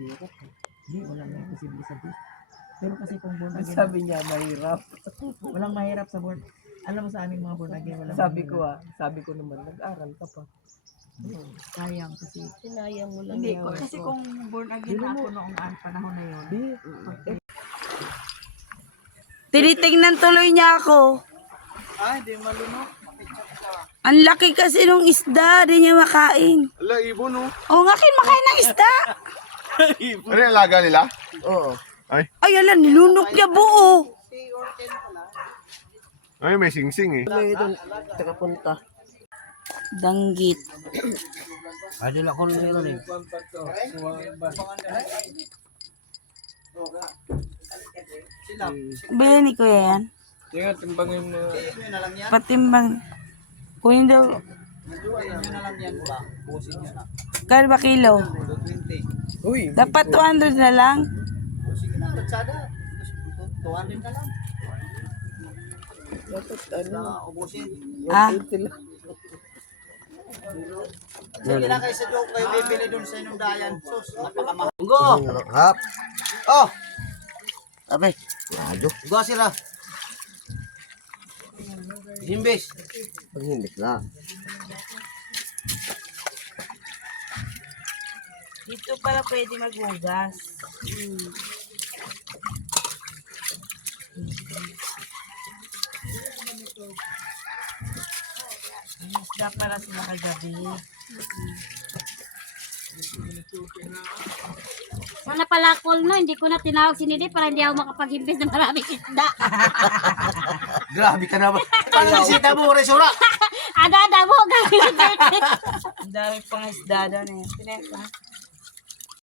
mahirap. Hindi, walang imposible sa Diyos. Pero kasi kung born again, Sabi niya, mahirap. walang mahirap sa born. Alam mo sa aming mga born again, walang Sabi mahirap. sabi ko naman, nag-aral ka pa. Sayang kasi. Sinayang mo lang Hindi, yung kasi oras mo. kung born again na ako noong panahon na yun, Tinitingnan tuloy niya ako. Hindi malunok. Ang laki kasi nung isda, di niya makain. Ala, ibon no? O nga kin, makain ng isda. Ano yung alaga nila? Oo. Ay, ala, nilunok niya buo. Ay, may sing-sing eh. Lagi doon, takapunta. Danggit. Adil ako nila rin. Bila ni Kuya yan? Tingnan, timbangin mo. Patimbang. Kunin daw. Kano ba kilo? Uy, Dapat 200 na lang. dapat ano, Ah, 180 lang. Sige na kayo sa joke kayo bibili doon sa inyong dayan. Sus, napakamahal. Hap. Oh, Abe, lado. gua sila. Jimbis. Paghindik na. dito pala pwede maghugas. Isda para sa mga gabi. Sana pala call no, hindi ko na tinawag si Nidi para hindi ako makapag-invest ng maraming isda. Grabe ka naman. Pag-isita mo, resura. Ada-ada mo, gagawin. Ang dami pang isda doon eh. Pinenta.